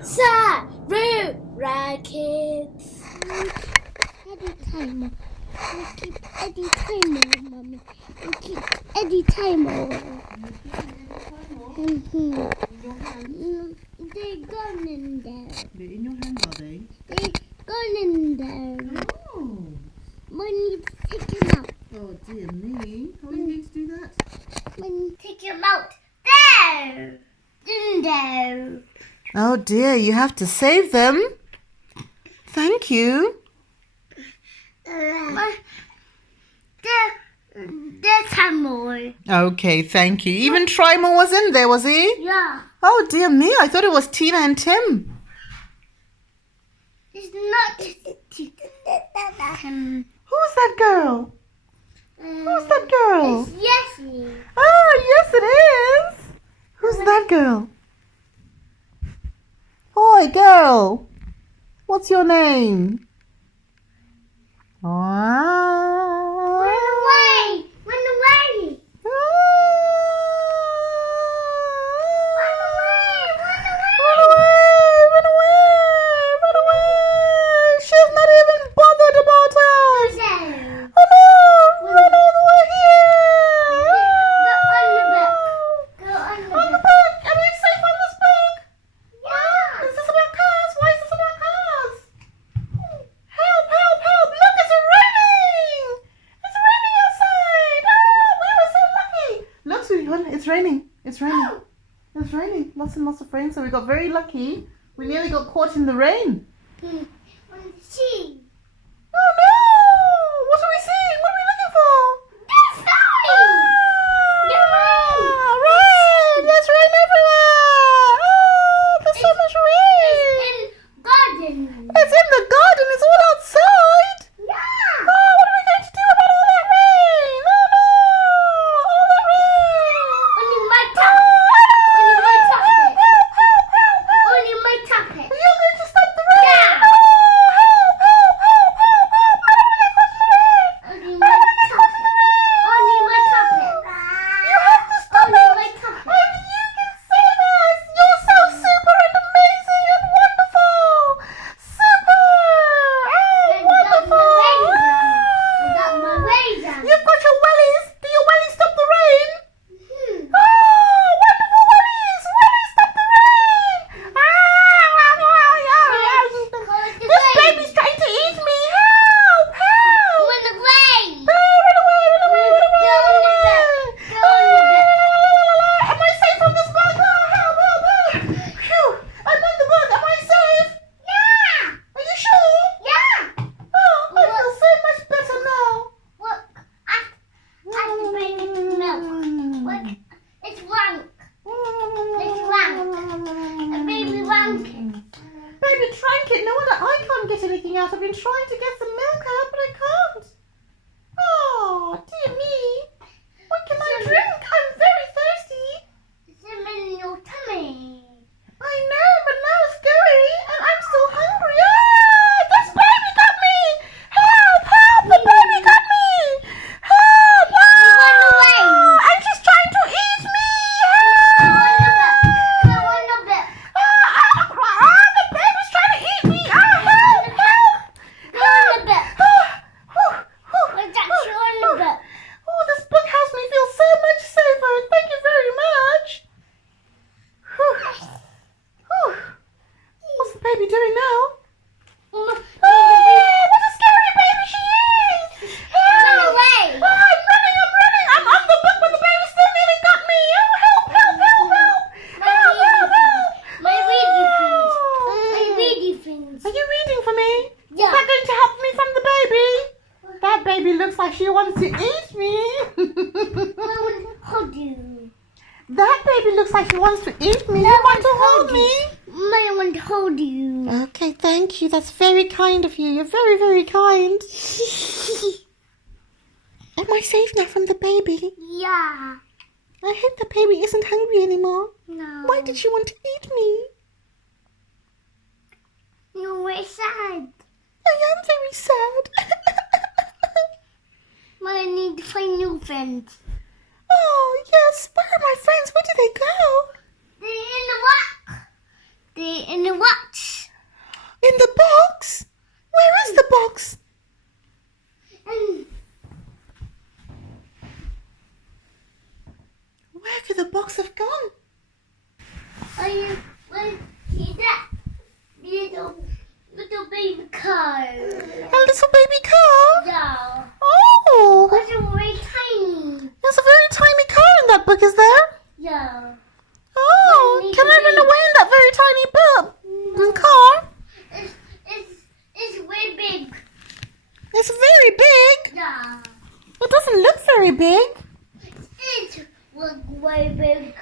Sarura Kids. Anytime. Anytime, Mommy. Anytime. They're gone in there. They're in your hand, are they? They're gone in there. Oh. Mommy, take them out. Oh dear me. How are you going to do that? Mommy, take them out. There. In there. Oh dear, you have to save them. Thank you. There's some more. Okay, thank you. Even Trimor was in there, was he? Yeah. Oh dear me, I thought it was Tina and Tim. It's not. Who's that girl? Who's that girl? It's Yessie. Oh, yes it is. Who's that girl? Hi, girl. What's your name? Run away! Run away! Run away! She's not even bothered about us! There. Oh no! Run all the way here! Go on the On the back. book! Are we safe on this book? Yeah. Is this about cars? Why is this about cars? Help, help, help! Look, it's raining! It's raining outside! Oh, we were so lucky! Look, sweetheart, it's raining. It's raining. It's raining. Lots and lots of rain, so we got very lucky. We nearly got caught in the rain. See. Oh no! What are we seeing? What are we looking for? There's rain. Rain! There's rain everywhere! Oh, there's so much rain! It's in garden. It's in the garden. It's all outside. Yeah. Oh, what are we going to do about all that rain? Oh no! All that rain! Only my top. Only my top. Help, help, help, help! Only my top. You're going to stop the rain? Yeah. Oh, help, help, help, help, help! I don't want to get caught in the rain! Only my top. Only my top. You have to stop Only it! my top. Only you can save us! You're so super and amazing and wonderful! Super! Oh, wonderful! I got my razor. You've got your wellies! Do your wellies stop the rain? Hmm. Oh, wonderful wellies! Wellies stop the rain! This baby's trying to eat me! Help! Help! Run away. Oh, run away! Run away! Run away! Go on the bed. Go on the bed. Am I safe from this bug? Oh, help! Help! Help! Phew! I'm on the bug. Am I safe? Yeah. Are you sure? Yeah. Oh, I feel so much better now. Look. I can bring it to milk. Look. It's rank. It's rank. A baby rank. Baby, trying it. No wonder I can't get anything out. I've been trying to get some milk out, but I can't. Oh, dear me. What can I drink? I'm very thirsty. It's in your tummy. I know, but now it's gooey, and I'm still hungry. Ah, this baby got me. Help, help, the baby got me. Help. Run away. And she's trying to eat me. Go on the bed. The baby's trying to eat me. Help, help. Go on the bed. What's that? Go on the bed. Oh, this book helps me feel so much safer. Thank you very much. Whew. What's the baby doing now? What a scary baby she is. Run away. Oh, I'm running. I'm on the book, but the baby still nearly got me. Oh, help, help, help, help. Help, help, help. My reading things. Oh. My reading things. Are you reading for me? Yeah. Is that going to help me from the baby? That baby looks like she wants to eat me. I will hold you. That baby looks like she wants to eat me. No, You want to I hold hold me? I want to hold you. Okay, thank you. That's very kind of you. You're very, very kind. Am I safe now from the baby? Yeah. I hope the baby isn't hungry anymore. No. Why did she want to eat me? No, we're sad. I am very sad. I need to find new friends. Oh, yes. Where are my friends? Where did they go? They're in the rock. They're in the rock. See that little baby car? A little baby car? Yeah. Oh! It's very tiny. There's a very tiny car in that book, is there? Yeah. Oh! Can I run away in that very tiny book? Car? It's way big. It's very big. Yeah. It doesn't look very big. It was way big.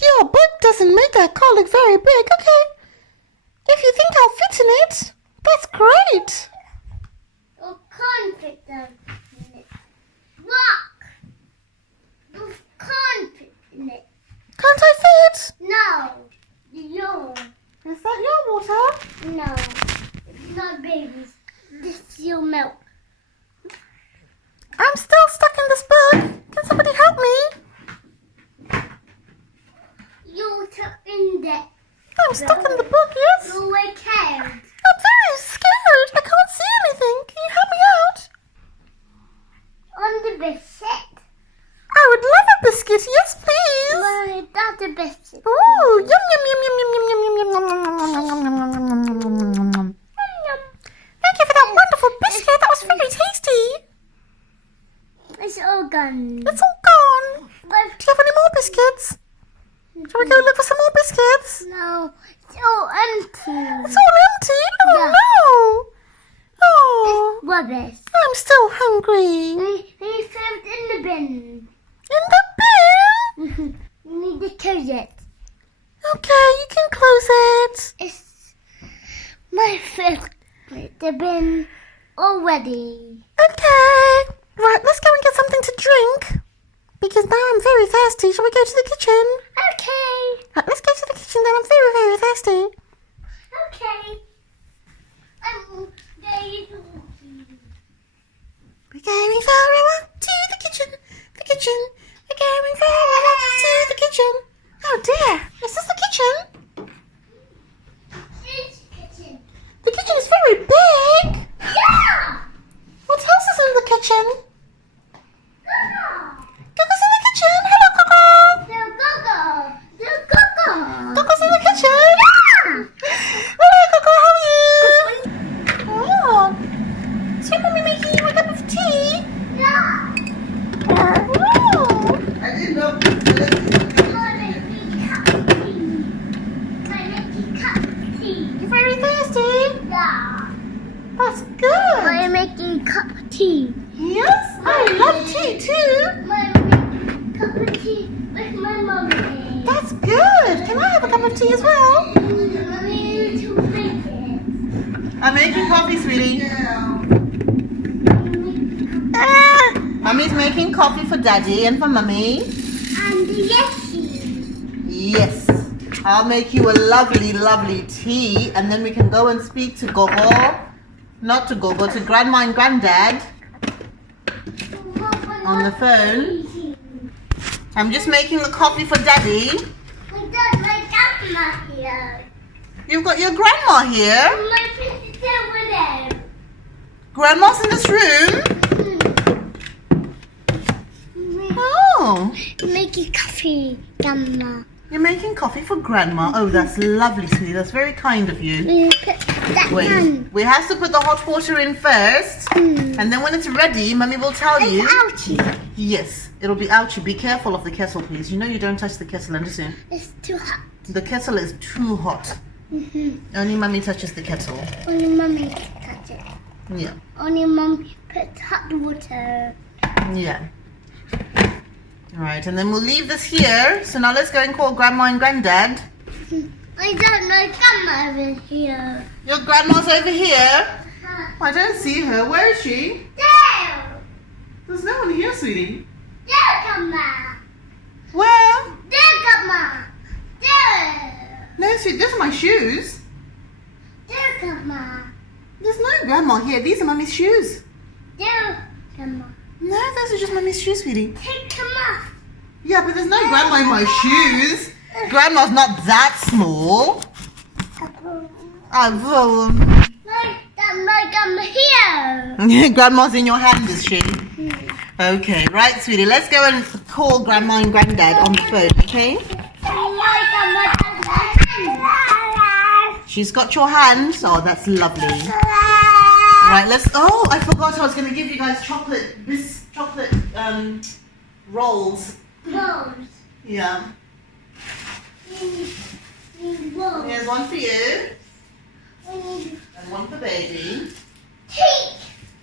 Your book doesn't make that car look very big. Okay. If you think I'll fit in it, that's great. You can't fit them in it. Look. You can't fit in it. Can't I fit? No. No. Is that your water? No. It's not babies. This is your milk. I'm still stuck in this book. Can somebody help me? You're stuck in there. I'm stuck in the book, yes? You're way scared. I'm very scared. I can't see anything. Can you help me out? On the biscuit. I would love a biscuit. Yes, please. Well, that's the biscuit. Ooh, yum, yum, yum, yum, yum, yum, yum, yum, yum, yum, yum, yum, yum, yum, yum, yum, yum. Thank you for that wonderful biscuit. That was very tasty. It's all gone. It's all gone. But Do you have any more biscuits? Shall we go look for some more biscuits? no, it's all empty. It's all empty. Oh, Yeah. no. Oh, Rubbish. I'm still hungry. We served in the bin. In the bin? You need to close it. Okay, you can close it. It's my favorite. The bin already. Okay. Right, let's go and get something to drink. Because now I'm very thirsty. Shall we go to the kitchen? Okay. Right, let's go to the kitchen then. I'm very, very thirsty. Okay. We're going forever to the kitchen. The kitchen. We're going forever to the kitchen. Oh dear. Is this the kitchen? It's kitchen. The kitchen is very big. Yeah. What else is in the kitchen? Go. Coco's in the kitchen. Hello, Coco. The Coco. Coco's in the kitchen. Hello, Coco. How are you? Oh. Is your mommy making you a cup of tea? Yeah. Oh. I didn't know. You're very thirsty. Yeah. That's good. I'm making cup of tea. Yes, I love tea too. I'm making cup of tea with my mommy. That's good. Can I have a cup of tea as well? Mommy to make it. I'm making coffee, sweetie. And Mummy's making coffee for Daddy and for Mummy. Yessie. Yes. I'll make you a lovely, lovely tea, and then we can go and speak to Gogo. Not to Gogo, to Grandma and Granddad on the phone. I'm just making the coffee for Daddy. My grandma here. You've got your grandma here. My sister over there. Grandma's in this room. Oh, Making coffee, grandma. you're making coffee for Grandma. Oh, that's lovely, sweetie. That's very kind of you. We put that Wait, one. we have to put the hot water in first, and then when it's ready, Mummy will tell you. Ouchie. Yes, it'll be ouchie. Be careful of the kettle, please. You know you don't touch the kettle, understand? It's too hot. The kettle is too hot. Only Mummy touches the kettle. Only mommy can touch it. Yeah, Only mommy puts hot water. yeah. Right, and then we'll leave this here. So now let's go and call Grandma and Granddad. I don't know grandma over here. Your grandma's over here. I don't see her. Where is she? There! There's no one here, sweetie. There, grandma! Where? There, grandma! There! No, sweetie. Those are my shoes. There, grandma! There's no grandma here. These are Mummy's shoes. There, grandma! No, those are just Mummy's shoes, sweetie. Take them off! Yeah, but there's no grandma in my shoes. Grandma's not that small. My grandma here! Grandma's in your hand, is she? Okay, right, sweetie. Let's go and call Grandma and Granddad on the phone, okay? My grandma She's got your hand. Oh, that's lovely. Right, let's. Oh, I forgot I was going to give you guys chocolate rolls. Rolls. Yeah. Rolls. Here's one for you. We need And one for baby. cake.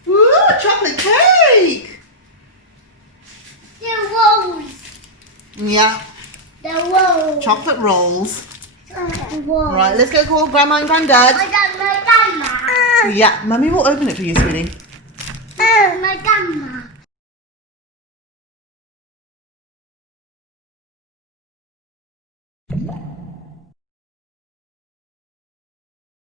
Ooh, chocolate cake. The rolls. Yeah, The rolls. chocolate rolls. Rolls. Right, let's go call Grandma and Granddad. My grandma. Yeah, Mummy will open it for you, sweetie. My grandma.